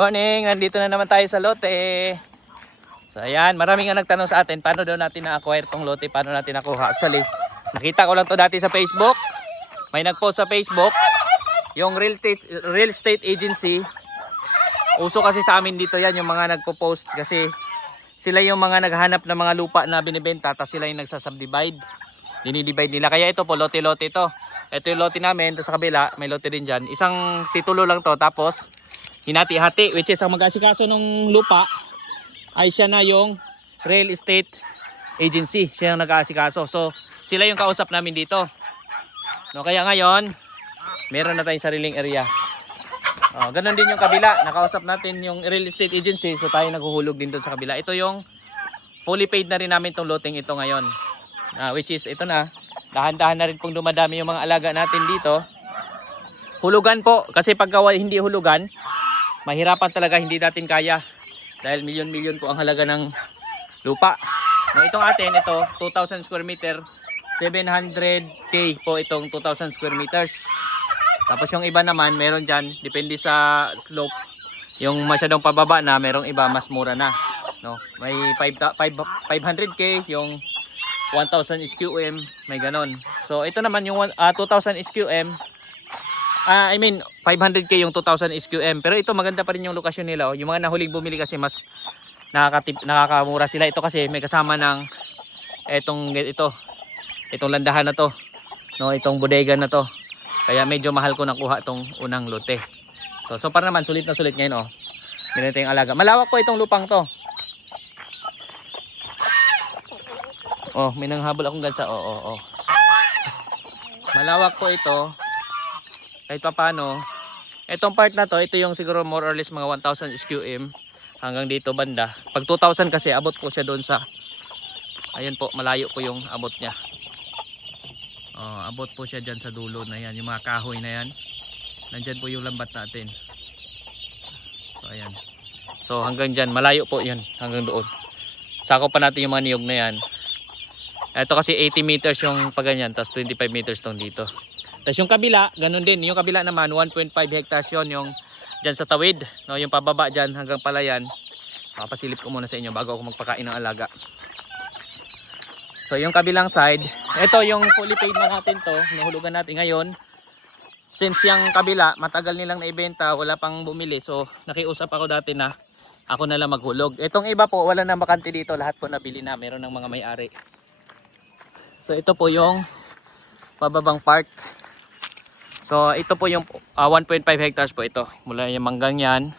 Morning, nandito na naman tayo sa lote. So ayan, maraming nga nagtanong sa atin paano daw natin na-acquire tong lote, paano natin nakuha. Actually, nakita ko lang to dati sa Facebook. May nagpost sa Facebook, yung real estate agency. Uso kasi sa amin dito yan, yung mga nagpo-post kasi sila yung mga naghahanap ng mga lupa na binibenta, tapos sila yung nagsasubdivide. Dinidivide nila. Kaya ito po, lote-lote ito. Ito yung lote namin, tapos sa kabila, may lote din dyan. Isang titulo lang to, tapos hinati-hati, which is ang mag-asikaso ng lupa ay siya na yung real estate agency. Siya yung nag-aasikaso. So, sila yung kausap namin dito. No, kaya ngayon, meron na tayong sariling area. Ganun din yung kabila. Nakausap natin yung real estate agency. So, tayo naghuhulog din doon sa kabila. Ito yung fully paid na rin namin itong loteng ito ngayon. Which is, ito na. Dahan-dahan na rin pong dumadami yung mga alaga natin dito. Hulugan po. Kasi pagka hindi hulugan, mahirapan talaga, hindi natin kaya dahil milyon-milyon po ang halaga ng lupa. No, itong atin, ito 2,000 square meter, 700k po itong 2,000 square meters. Tapos yung iba naman, meron dyan, depende sa slope. Yung masyadong pababa na, merong iba mas mura na. No, may 500k, yung 1,000 SQM, may ganon. So ito naman yung 2,000 SQM. 500k yung 2,000 SQM. Pero ito maganda pa rin yung lokasyon nila. Yung mga nahuling bumili kasi mas nakakamura sila. Ito kasi may kasama ng itong landahan na to. No, itong bodega na to. Kaya medyo mahal ko nakuha itong unang lote. So para naman sulit na sulit ngayon. Ganito yung alaga. Malawak po itong lupang to. May nanghabol akong gansa. Malawak po ito. Kahit pa paano, itong part na to, ito yung siguro more or less mga 1,000 SQM hanggang dito banda. Pag 2,000 kasi, abot ko siya doon sa, ayan po, malayo po yung abot niya. Abot po siya dyan sa dulo na yan, yung mga kahoy na yan. Nandyan po yung lambat natin. So, ayan. So, hanggang dyan, malayo po yan, hanggang doon. Sako pa natin yung mga niyog na yan. Ito kasi 80 meters yung paganyan, tapos 25 meters tong dito. Tapos yung kabila, ganun din. Yung kabila naman, 1.5 hectares yun, yung dyan sa tawid. No, yung pababa dyan hanggang palayan. Papasilip ko muna sa inyo bago ako magpakain ng alaga. So yung kabilang side, ito yung fully paid na natin to. Nahulugan natin ngayon. Since yung kabila, matagal nilang naibenta, wala pang bumili. So nakiusap ako dati na ako na lang maghulog. Itong iba po, wala na bakante dito. Lahat po nabili na. Meron ng mga may-ari. So ito po yung pababang part. So ito po yung 1.5 hectares po ito. Mula yung manggang yan.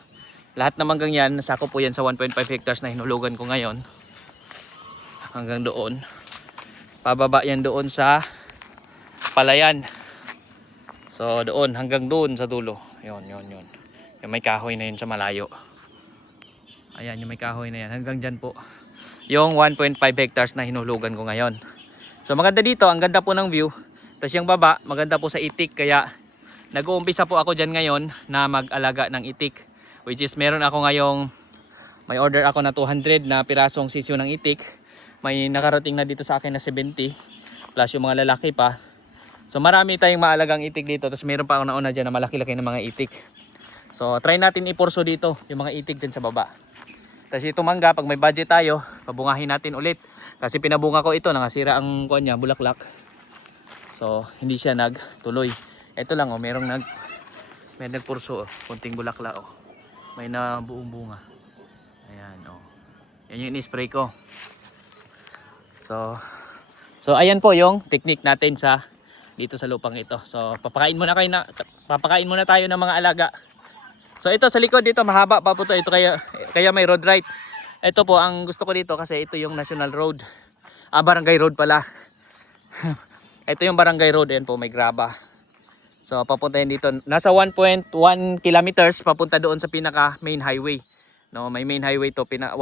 Lahat ng manggang yan, nasako po yan sa 1.5 hectares na hinulugan ko ngayon. Hanggang doon. Pababa yan doon sa palayan. So doon, hanggang doon sa dulo. Yun. Yung may kahoy na yun sa malayo. Ayan, yung may kahoy na yan. Hanggang dyan po. Yung 1.5 hectares na hinulugan ko ngayon. So maganda dito, ang ganda po ng view. Tapos yung baba, maganda po sa itik. Kaya nag-uumpisa po ako dyan ngayon na mag-alaga ng itik. Which is meron ako ngayong, may order ako na 200 na pirasong sisyo ng itik. May nakarating na dito sa akin na 70. Plus yung mga lalaki pa. So marami tayong maalagang itik dito. Tapos meron pa ako nauna dyan na malaki-laki ng mga itik. So try natin ipurso dito yung mga itik dyan sa baba. Tapos itong mangga, pag may budget tayo, pabungahin natin ulit. Kasi pinabunga ko ito, nangasira ang kuwan niya, bulaklak. So hindi siya nagtuloy. Ito lang may nagpurso, kunting bulaklak may na buong bunga. Ayan yan yung in-spray ko. So ayan po yung technique natin dito sa lupang ito. So papakain muna tayo ng mga alaga. So ito sa likod dito mahaba pa po ito kaya may road right. Ito po ang gusto ko dito kasi ito yung national road. Barangay road pala. Ito yung barangay road, yan po may graba. So papuntahin dito, nasa 1.1 kilometers papunta doon sa pinaka main highway. No, may main highway to, 1.1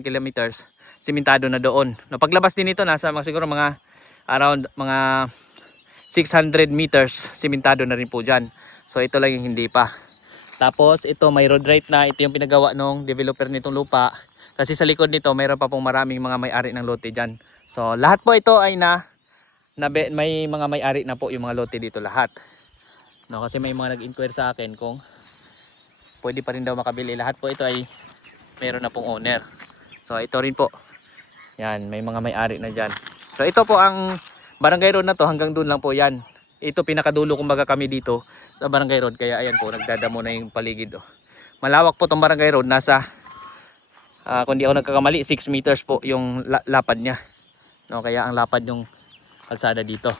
kilometers. Simentado na doon. No, paglabas din ito nasa siguro mga around mga 600 meters, simentado na rin po diyan. So ito lang yung hindi pa. Tapos ito may road right na, ito yung pinagawa ng developer nitong lupa. Kasi sa likod nito mayroon pa pong maraming mga may-ari ng lote diyan. So lahat po ito ay may mga may-ari na po yung mga lote dito lahat. No, kasi may mga nag-inquire sa akin kung pwede pa rin daw makabili. Lahat po ito ay meron na pong owner. So ito rin po. Yan, may mga may-ari na dyan. So ito po ang barangay road na to, hanggang doon lang po yan. Ito pinakadulo kumbaga kami dito sa barangay road. Kaya ayan po, nagdadamo na yung paligid. Oh. Malawak po tong barangay road. Nasa, kung di ako nagkakamali, 6 meters po yung lapad niya. No, kaya ang lapad yung kalsada dito.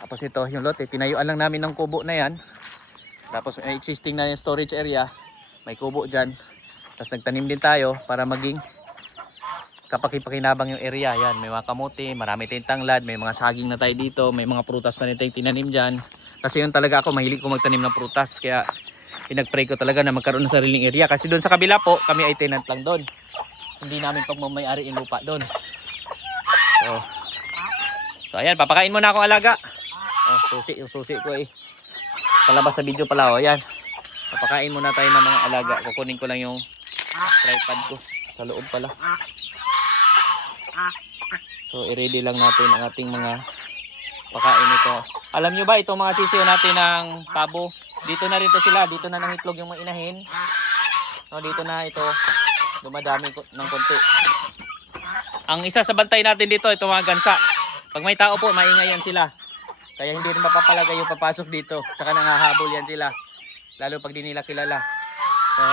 Tapos ito yung lote, tinayuan lang namin ng kubo na yan. Tapos may existing na yung storage area. May kubo dyan. Tapos nagtanim din tayo para maging kapakipakinabang yung area. Yan, may mga kamote, marami tayong tanglad, may mga saging na tayo dito, may mga prutas na rin tayong tinanim dyan. Kasi yun talaga ako, mahilig ko magtanim ng prutas. Kaya pinag-pray ko talaga na magkaroon ng sariling area. Kasi doon sa kabila po, kami ay tenant lang doon. Hindi namin pagmamayari yung lupa doon. So ayan, papakain mo na akong alaga. Oh, susi, yung susi ko eh. Palabas sa video pala, oh, ayan. Papakain muna tayo ng mga alaga. Kukunin ko lang yung tripod ko sa loob pala. So i-ready lang natin ang ating mga pakain ito. Alam nyo ba itong mga sisiyo natin ng pabo? Dito na rin to sila. Dito na nangitlog yung mga inahin. No, dito na ito. Dumadami ng konti. Ang isa sa bantay natin dito, itong mga gansa. Pag may tao po, maingay yan sila. Kaya hindi rin mapapalagay yung papasok dito. Tsaka nangahabol yan sila. Lalo pag di nila kilala. So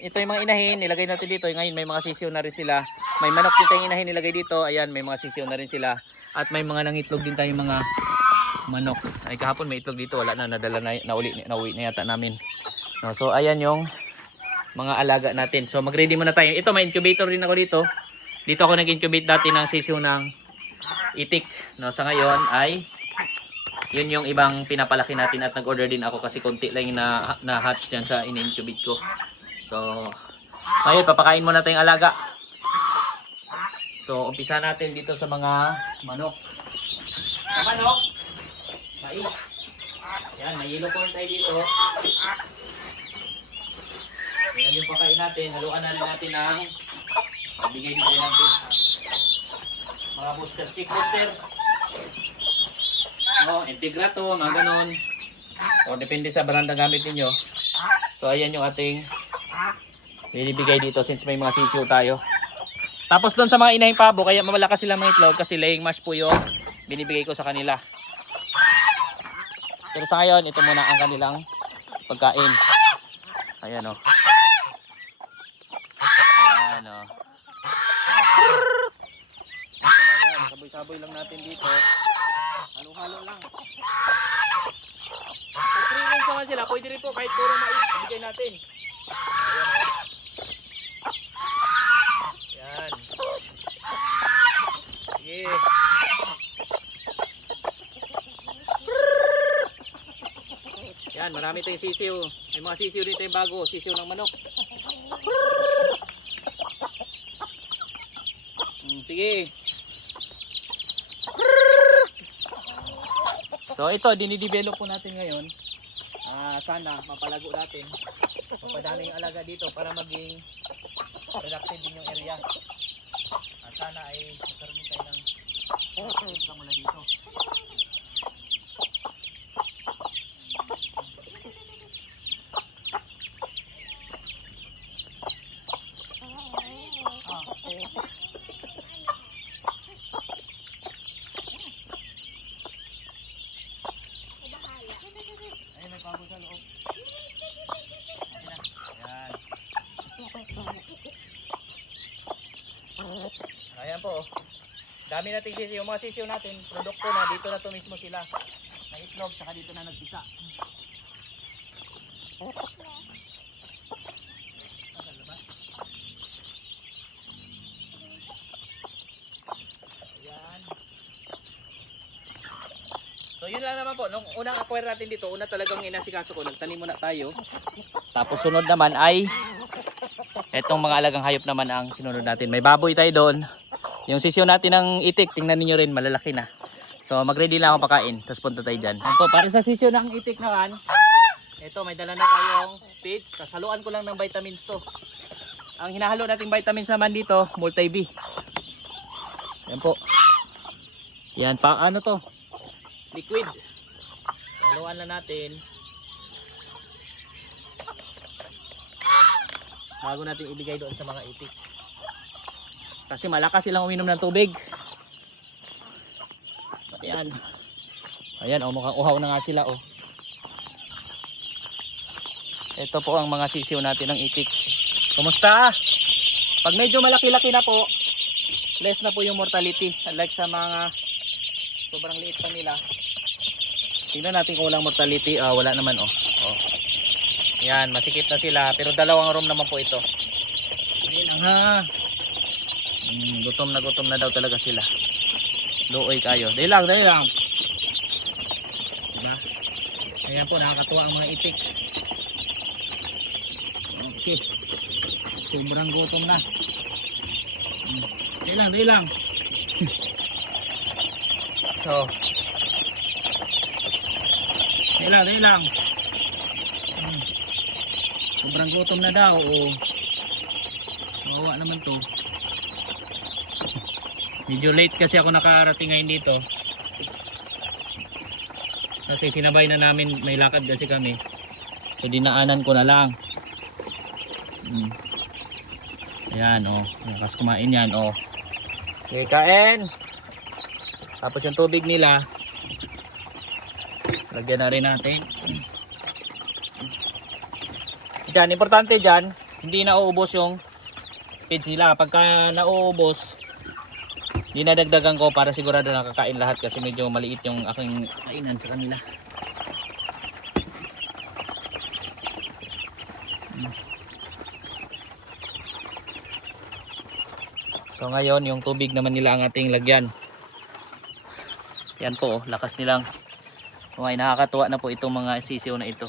ito yung mga inahin, nilagay natin dito. Ngayon may mga sisiyo na rin sila. May manok dito yung inahin nilagay dito. Ayan, may mga sisiyo na rin sila. At may mga nangitlog din tayong mga manok. Ay kahapon may itlog dito, wala na, nadala na, nauwi na yata namin. No, so ayan yung mga alaga natin. So mag-ready muna tayo. Ito may incubator din ako dito. Dito ako nag-incubate dati ng sisiyo ng itik. No, sa ngayon ay yun yung ibang pinapalaki natin at nag-order din ako kasi konti lang yung na-hatch dyan sa in-incubate ko. So, ngayon papakain muna tayong alaga. So, umpisa natin dito sa mga manok. Sa manok, mais. Yan, may yellow corn tayo dito. Yan yung pakain natin. Haluan na rin natin ng pagbigay dito natin. Mga booster, chick booster. No, integrato, mga ganun. O depende sa baranda gamit niyo. So ayan yung ating binibigay dito since may mga sisiyo tayo. Tapos doon sa mga inahing pabo, kaya mamalakas sila mga itlog kasi laying mash po yung binibigay ko sa kanila. Pero sa ngayon, ito muna ang kanilang pagkain. Ayan o. Ayan o. Ito lang yan, saboy-saboy lang natin dito. Halo-halo lang. Kung 3 rings naman sila, pwede rin po kahit puro mais, bigay natin. Ayan. Sige. Yan, marami tayong sisiw. May mga sisiw dito yung bago, sisiw ng manok. Sige. So ito, dinidevelop po natin ngayon. Sana mapalago natin. Mapadami yung alaga dito para maging productive din yung area. At sana ay magkaroon din tayo ng income mula dito. Ayan po. Dami nating sisiyo. Yung mga sisiyo natin, produkto na. Dito na to mismo sila. May itlog, saka dito na nagpisa. Ayan. So yun lang naman po. Nung unang acquire natin dito, una talagang inasikaso ko. Nagtanim muna tayo. Tapos sunod naman ay etong mga alagang hayop naman ang sinunod natin. May baboy tayo doon. Yung sisiyo natin ng itik, tingnan niyo rin, malalaki na. So mag-ready lang ako pakain, tapos punta tayo dyan. Po, para sa sisiyo ng itik naman, ito may dala na tayong feeds, tapos haluan ko lang ng vitamins to. Ang hinahalo nating vitamins naman dito, multi-B. Yan po. Yan, pa ano to? Liquid. So, haluan lang natin. bago natin ibigay doon sa mga itik. Kasi malakas silang uminom ng tubig. Ayan. Ayan, oh, mukhang uhaw na nga sila, oh. Ito po ang mga sisiw natin ng itik. Kumusta? Pag medyo malaki-laki na po, less na po yung mortality. Unlike sa mga sobrang liit pa nila. Tingnan natin kung walang mortality. Wala naman, oh. Oh. Yan, masikip na sila. Pero dalawang room naman po ito. Hindi lang ha. Gutom na daw talaga sila. Luoy kayo. Dahil lang. Diba? Ayan po, nakakatuwa ang mga itik. Okay. Sobrang gutom na. Dahil lang. So. Dahil lang. Sobrang gutom na daw. Mawawa naman to. Medyo late kasi ako nakarating ngayon dito. Kasi sinabay na namin, may lakad kasi kami. So dinaanan ko na lang. Ayan, oh. Lakas kumain yan, oh. Okay, kain. Tapos yung tubig nila, lagyan na rin natin. Diyan, importante dyan, hindi na uubos yung feed sila. Pagka nauubos, dinadagdagan ko para sigurado nakakain lahat kasi medyo maliit yung aking kainan sa kanila. So ngayon yung tubig naman nila ang ating lagyan. Yan po, lakas nilang kumain. Nakakatuwa na po itong mga sisiw na ito.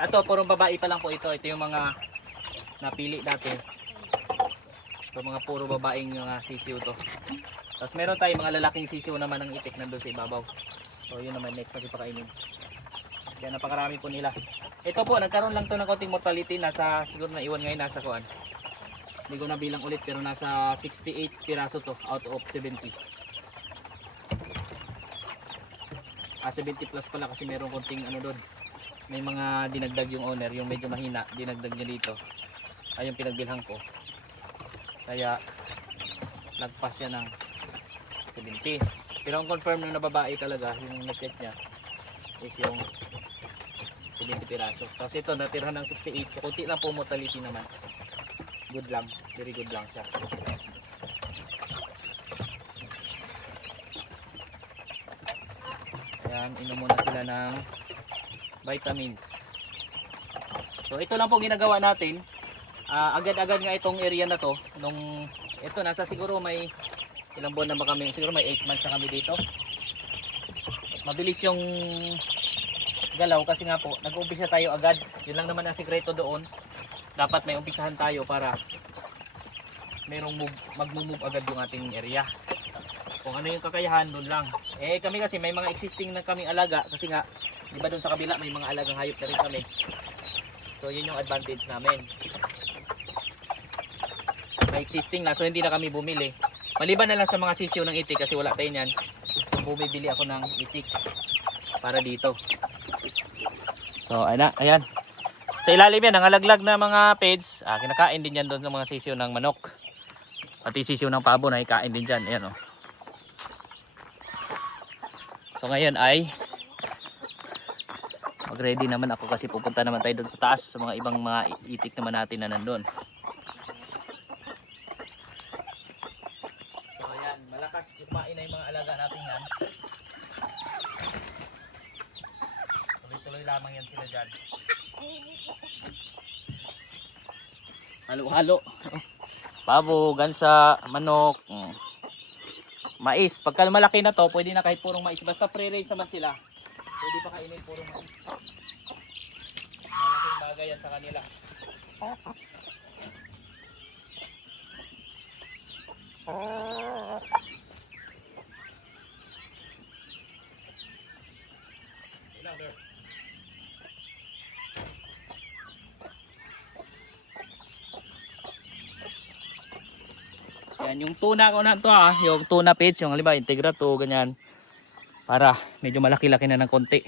Ato, purong babae pa lang po ito. Ito yung mga napili dati. So mga puro babaeng mga sisiw to. Tapos meron tayong mga lalaking sisiw naman ng itik nandun sa ibabaw. So yun naman next pagpapakainin. Kaya napakarami po nila. Ito po, nagkaroon lang to ng konting mortality. Nasa, siguro na iwan ngayon nasa kuan. Hindi ko nabilang ulit pero nasa 68 piraso to out of 70. 70 plus pala kasi meron konting ano doon. May mga dinagdag yung owner, yung medyo mahina, dinagdag niya dito. Ay yung pinagbilhan ko. Kaya nagpas siya ng 70. Pero ang confirm na babae talaga, yung na-check niya is yung 70 piraso. Tapos ito natirhan ng 68. So kunti lang po mortality naman. Good lang, very good lang siya. Ayan, inom muna sila ng vitamins. So ito lang po ginagawa natin. Agad-agad nga itong area na to. Nung ito nasa siguro may ilang buwan na ba kami? Siguro may 8 months na kami dito. Mabilis yung galaw kasi nga po nag-uumpisa tayo agad. Yun lang naman ang sikreto doon. Dapat may umpisahan tayo para merong mag-move agad yung ating area. Kung ano yung kakayahan doon lang. Kami kasi may mga existing na kaming alaga kasi nga di ba doon sa kabila may mga alagang hayop na rin kami. So yun yung advantage namin. May existing na so hindi na kami bumili. Maliban na lang sa mga sisiw ng itik kasi wala tayo niyan. So bumibili ako ng itik para dito. So ayan. Sa ilalim yan, ang alaglag na mga peds, kinakain din yan doon sa mga sisiw ng manok. Pati sisiw ng pabo na ikain din dyan. Ayan, oh. So ngayon ay mag-ready naman ako kasi pupunta naman tayo doon sa taas sa mga ibang mga itik naman natin na nandun. So ayan, malakas kumain na yung mga alaga natin yan. Tuloy-tuloy lamang yan sila dyan. Halo-halo. Pabo, gansa, manok, mais. Pagka malaki na to, pwede na kahit purong mais. Basta free-range naman sila. Pwede pa kainin purong mais. Malaking bagay yan sa kanila. Ilang, bro? Yan, yung tuna ko na to yung tuna pits, yung halimbawa integra to, ganyan. Para medyo malaki-laki na ng konti.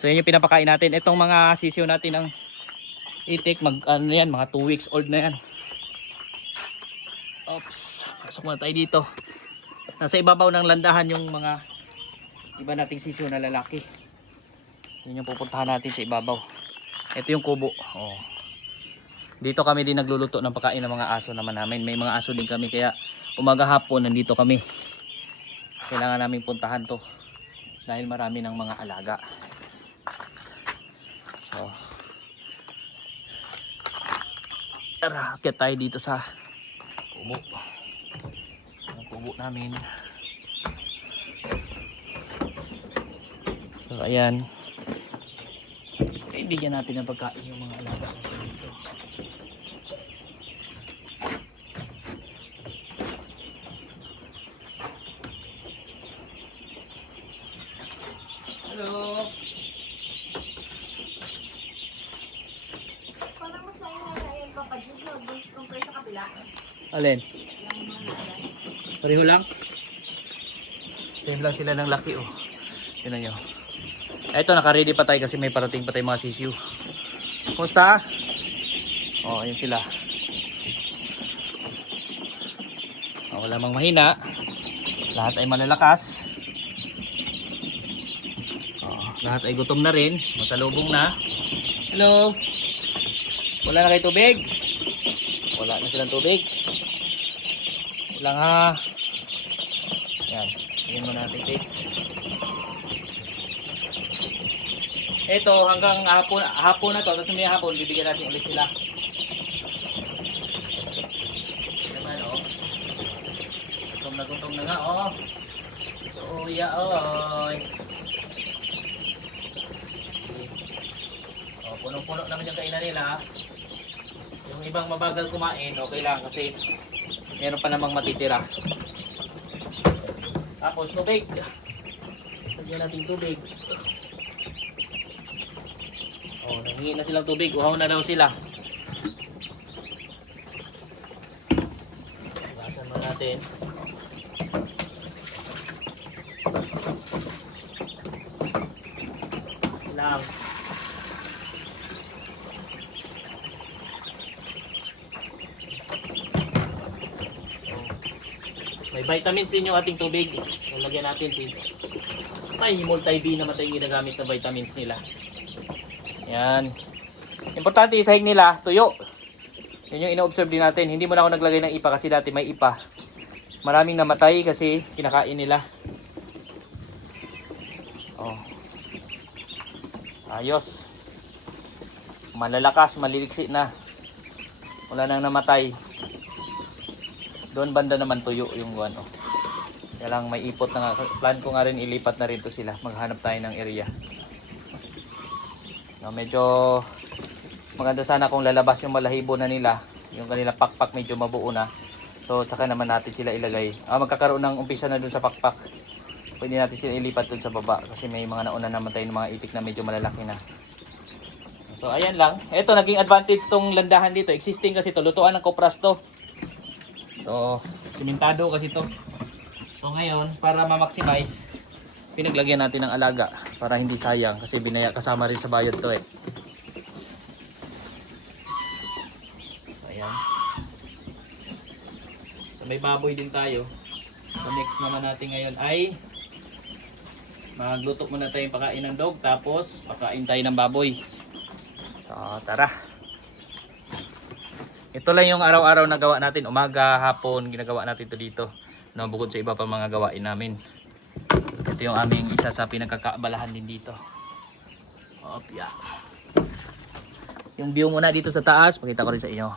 So yan yung pinapakain natin. Itong mga sisiw natin ang itik, ano yan, mga 2 weeks old na yan. Oops, pasok muna tayo dito. Nasa ibabaw ng landahan yung mga iba nating sisiw na lalaki. Yun yung pupuntahan natin sa ibabaw. Ito yung kubo. Oh. Dito kami din nagluluto ng pagkain ng mga aso naman namin. May mga aso din kami kaya umaga hapon nandito kami. Kailangan namin puntahan to dahil marami ng mga alaga. So, tara, akit tayo dito sa kubo. Ang kubo namin. So, ayan. Ibigyan natin ng pagkain yung mga alaga natin dito. Hello. Parang mas nainala yung papadjig mo compare sa kabila. Alin? Pareho lang? Same lang sila ng laki oh. Yun na nyo. Ito naka-ready pa tayo kasi may parating pa tayo mga sisiw. Kumusta? Oh, ayun sila. Oh, wala mang mahina. Lahat ay malalakas. Oh, lahat ay gutom na rin. Masalubong na. Hello. Wala na kayo tubig? Wala na silang tubig. Wala nga. Yan. Tingnan mo natin kids. Ito hanggang hapon na to. Tapos may hapon bibigyan natin ulit sila. Naman oh. Gutom na nga oh. Oh ya oy. Oh, punong-puno naman yung kainan nila. Yung ibang mabagal kumain, okay lang kasi meron pa namang matitira. Tapos tubig. Lagyan natin tubig. Oh, nanghingi na silang tubig. Uhaw na daw sila. Basan mo natin. Lang. May vitamins din yung ating tubig. Lagyan natin since may multi-B naman tayong ginagamit na vitamins nila. Yan. Importante isahig nila, tuyo. Yan yung ino-observe din natin. Hindi mo na ako naglagay ng ipa kasi dati may ipa. Maraming namatay kasi kinakain nila. Oh. Ayos. Malalakas, maliliksi na. Wala nang namatay. Doon banda naman tuyo yung guwan. Oh. Kaya lang may ipot na nga. Plan ko nga rin ilipat na rin to sila. Maghanap tayo ng area. No, medyo maganda sana kung lalabas yung malahibo na nila. Yung kanila pakpak medyo mabuo na. So tsaka naman natin sila ilagay. Magkakaroon ng umpisa na dun sa pakpak. Pwede natin sila ilipat dun sa baba. Kasi may mga nauna naman tayo ng mga itik na medyo malalaki na. So ayan lang. Ito naging advantage tong landahan dito. Existing kasi to. Lutuan ng kopras to. So simentado kasi to. So ngayon para ma-maximize pinaglagyan natin ng alaga para hindi sayang kasi binaya kasama rin sa bayad to eh. So ayan. So may baboy din tayo. So next naman natin ngayon ay magluto muna tayong pakain ng dog tapos pakain tayo ng baboy. So tara. Ito lang yung araw-araw na gawa natin. Umaga, hapon, ginagawa natin ito dito. No, bukod sa iba pa mga gawain namin. Ito yung aming isa sa pinagkakaabalahan din dito. Opya. Yung view muna dito sa taas, pakita ko rin sa inyo.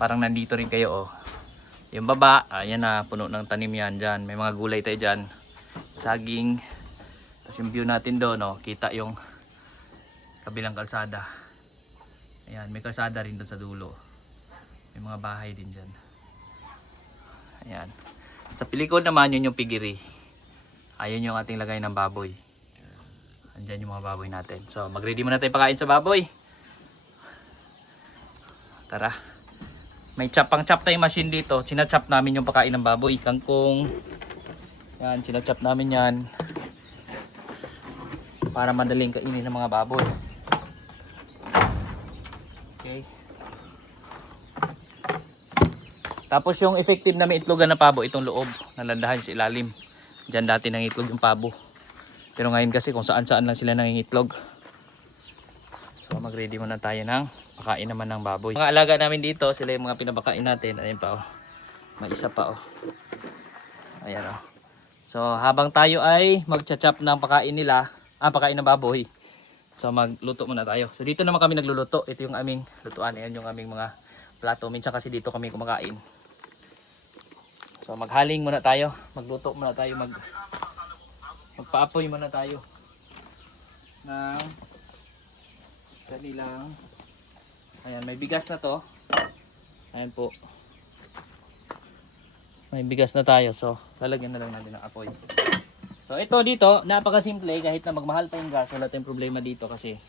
Parang nandito rin kayo oh. Yung baba, ayan na, puno ng tanim yan dyan. May mga gulay tayo dyan. Saging. Tapos yung view natin doon, oh, kita yung kabilang kalsada. Ayan, may kalsada rin doon sa dulo. May mga bahay din dyan. Ayan. Sa pilikod naman, yun yung pigiri. Ayun yung ating lagay ng baboy. Andyan yung mga baboy natin. So, mag-ready muna tayo pakain sa baboy. Tara. May chop tayong machine dito. Sinachop namin yung pakain ng baboy. Kangkong. Yan, sinachop namin yan. para madaling kainin ng mga baboy. Okay. Tapos yung effective na may itlogan na pabo, itong loob, nalandahan sa ilalim. Diyan dati nangitlog yung pabo. Pero ngayon kasi kung saan saan lang sila nangingitlog. So mag-ready muna tayo ng pakain naman ng baboy. Mga alaga namin dito, sila yung mga pinapakain natin. Ayun pa oh. May isa pa oh. Ayan oh. So habang tayo ay magcha-chop ng pakain nila, pakain ng baboy. So magluto muna tayo. So dito naman kami nagluluto. Ito yung aming lutuan. Ayan yung aming mga plato. Minsan kasi dito kami kumakain. So maghaling muna tayo. Magluto muna tayo. Magpaapoy muna tayo. Ng kanilang. Ayan, may bigas na to. Ayan po. May bigas na tayo. So lalagyan na lang natin ng apoy. So ito dito, napakasimple kahit na magmahal pa yung gas, wala tayong problema dito kasi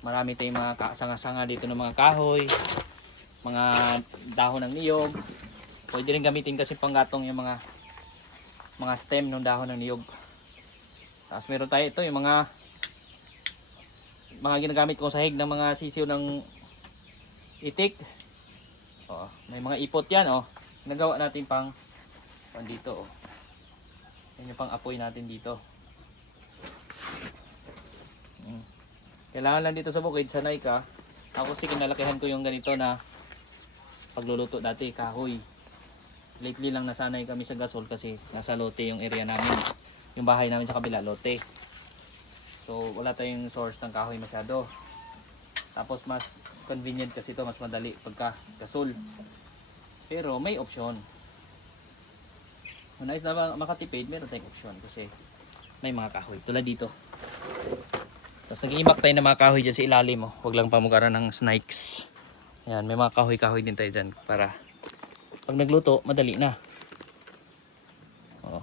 marami tayong mga sanga-sanga dito ng mga kahoy, mga dahon ng niyog. Pwede rin gamitin kasi panggatong yung mga stem ng dahon ng niyog. Tapos meron tayo ito yung mga ginagamit ko sa hig ng mga sisiw ng itik. Oh, may mga ipot yan oh. Nagawa natin pang dito oh. Yan yung pang apoy natin dito. Kailangan lang dito sa bukid, sanay ka. Ako kasi kinalakihan ko yung ganito na pagluluto dati, kahoy. Lately lang nasanay kami sa gasol kasi nasa lote yung area namin. Yung bahay namin sa kabila, lote. So wala tayong source ng kahoy masyado. Tapos mas convenient kasi ito, mas madali pagka gasol. Pero may option. Kung nais na makatipid, meron tayong option kasi may mga kahoy. Tulad dito. Tapos nag-iimbak tayo ng mga kahoy dyan sa ilalim. Oh. Huwag lang pamugaran ng snakes. Ayan, may mga kahoy-kahoy din tayo dyan para pag nagluto, madali na. Oh.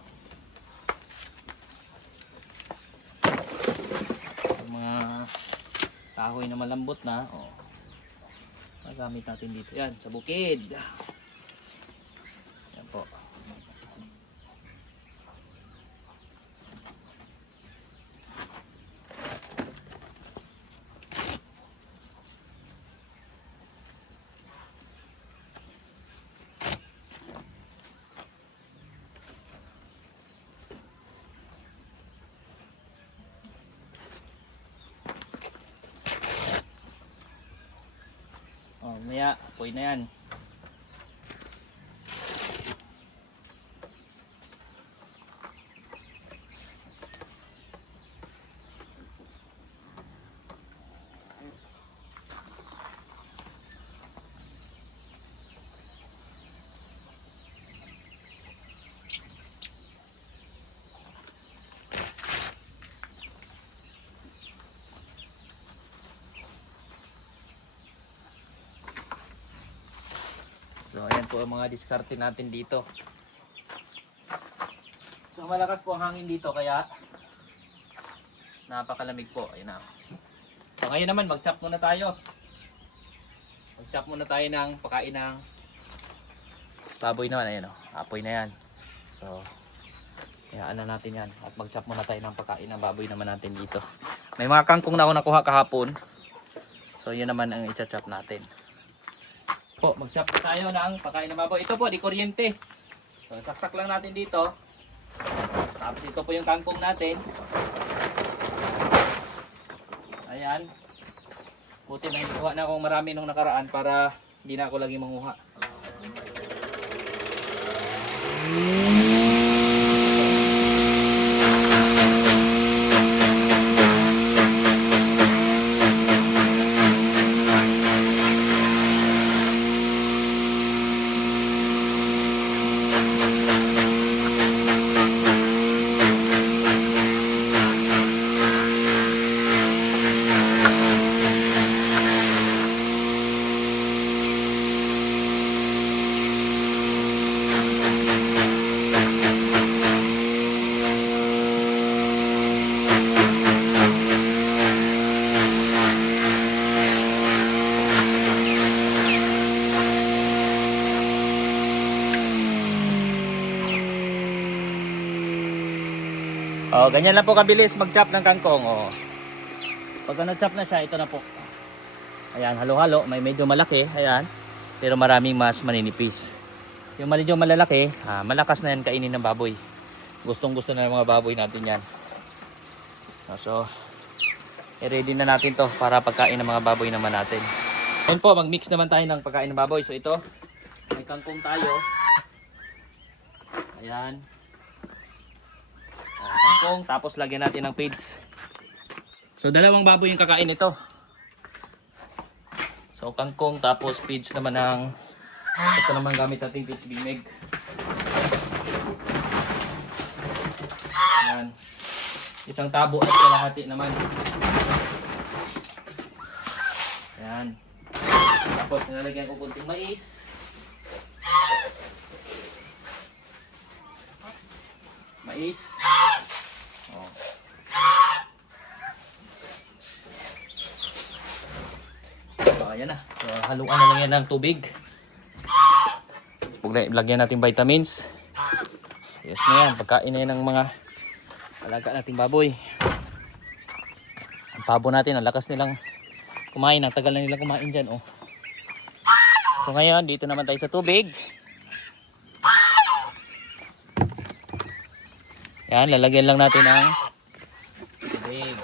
Yung mga kahoy na malambot na. Oh. Magamit natin dito. Yan, sa bukid. Yan po. Oh, maya, apoy na yan. So ayan po ang mga diskarte natin dito. So malakas po ang hangin dito kaya napakalamig po. Ayun na. So ngayon naman mag-chop muna tayo. Mag-chop muna tayo ng pakain ng baboy naman. Ayan o. Apoy na yan. So hayaan na natin yan. At mag-chop muna tayo ng pakain ng baboy naman natin dito. May mga kangkong na ako nakuha kahapon. So yun naman ang i-chop natin. Po, mag-chop tayo ng pakain ng baboy. Ito po, di kuryente. So, saksak lang natin dito. Tapos ito po yung kangkong natin. Ayan. Buti na hinuha na akong marami nung nakaraan para hindi na ako lagi manguha. Oh, ganyan lang po kabilis mag-chop ng kangkong. Oh. Pagka na-chop na siya, ito na po. Ayan, halo-halo. May medyo malaki. Ayan. Pero maraming mas maninipis. Yung medyo malalaki, malakas na yan kainin ng baboy. Gustong-gusto na ng mga baboy natin yan. So, i-ready na natin to para pagkain ng mga baboy naman natin. Ayan po, mag-mix naman tayo ng pagkain ng baboy. So ito, may kangkong tayo. Ayan. Kangkong, tapos lagyan natin ng feeds. So dalawang baboy yung kakain ito. So kangkong, tapos feeds naman ng, ito naman gamit natin feeds bimeg. Ayan. Isang tabo at kalahati naman. Ayan. Tapos nilalagyan ko kunting mais. Mais. Oh. So, ayan na. So, haluan na lang yan ng tubig. Tapos lagyan natin vitamins. Yes na yan. Pagkain na yan ng mga alaga nating baboy. Ang pabo natin, ang lakas nilang kumain. Ang tagal na nilang kumain dyan. Oh. So ngayon, dito naman tayo sa tubig. Yan, lalagyan lang natin ang tubig.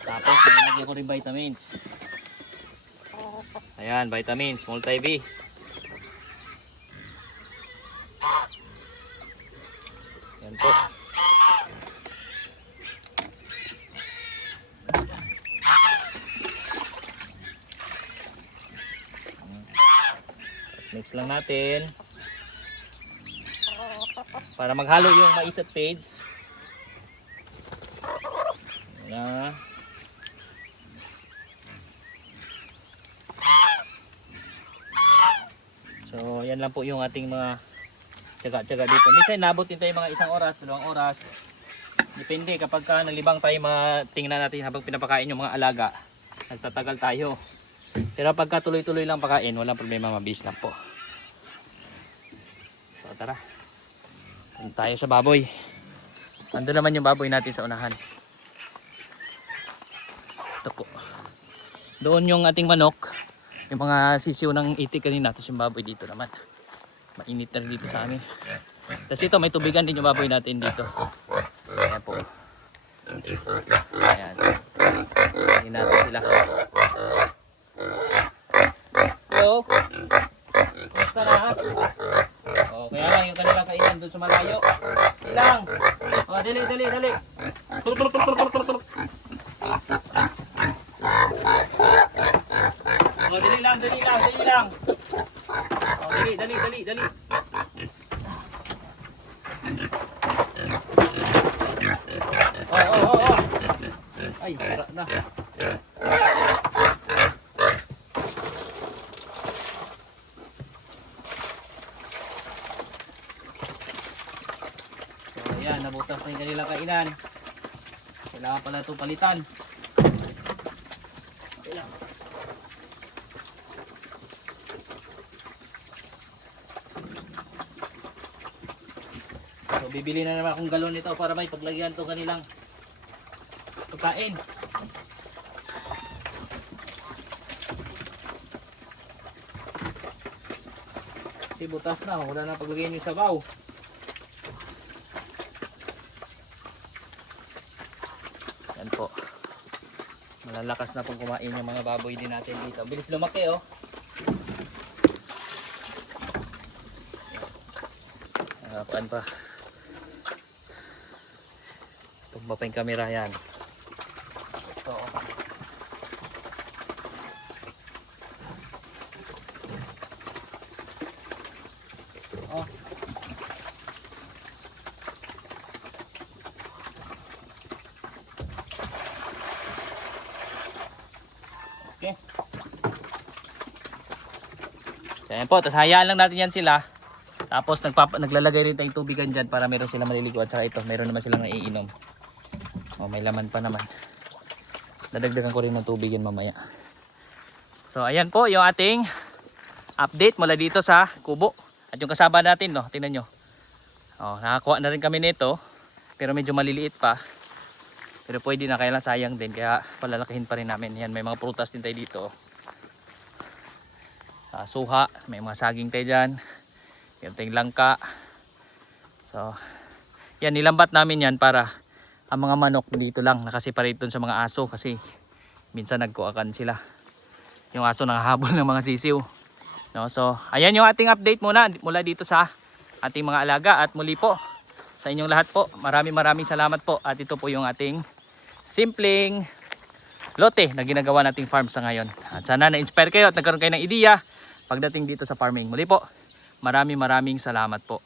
Tapos, lalagyan ko rin vitamins. Ayan, vitamins, multi-B. Yan po. Mix lang natin. Para maghalo yung mais at feeds. Ayan. So, yan lang po yung ating mga tsaga-tsaga dito. Minsan nabot din tayo mga 1 oras, 2 oras. Depende kapag nalibang tayo, tingnan natin habang pinapakain yung mga alaga. Nagtatagal tayo. Pero pagka tuloy-tuloy lang pakain, walang problema, mabilis lang po. So, tara. Punta tayo sa baboy. Ando naman yung baboy natin sa unahan. Ito po. Doon yung ating manok. Yung mga sisiw ng itik kanina. Tapos yung baboy dito naman. Mainit na rin dito sa amin. Tapos ito, may tubigan din yung baboy natin dito. Ayan po. Ayan. Tingnan natin sila. Hello? Basta na. O, kaya lang yung kanilang kainan doon sa malayo. Ilang. O, dali. O, dali lang. O, dali. O. Ay, sara na. Ayan, nabutas na yung kanilang kainan. Kailangan pala ito palitan. Ayan. So, bibili na naman akong galon nito para may paglagyan ito kanilang pagkain. Kasi butas na, wala na paglagyan yung sabaw. Yan po. Malalakas na pong kumain yung mga baboy din natin dito. Bilis lumaki oh. Harapan pa. Tumba pa yung camera yan. Ito oh. Oh. Okay. So, ayan po, tapos hayaan lang natin yan sila. Tapos naglalagay rin tayong tubigan dyan para meron silang maliligo. At saka ito, meron naman silang naiinom. O, may laman pa naman. Dadagdagan ko rin ng tubig yan mamaya. So ayan po yung ating update mula dito sa kubo. At yung kasama natin, no, tingnan nyo. Oh, nakakuha na rin kami nito. Pero medyo maliliit pa. Pero pwede na, kaya lang sayang din. Kaya palalakihin pa rin namin. Yan, may mga prutas din tayo dito. Suha, may mga saging tayo dyan. Meron tayong langka. So, yan, nilambat namin yan para ang mga manok dito lang. Nakaseparate dun sa mga aso kasi minsan nagkuakan sila. Yung aso nangahabol ng mga sisiw. No, so, ayan yung ating update mula dito sa ating mga alaga. At muli po, sa inyong lahat po, maraming salamat po. At ito po yung ating simpleng lote na ginagawa nating farm sa ngayon. At sana na-inspire kayo at nagkaroon kayo ng ideya pagdating dito sa farming. Muli po, maraming salamat po.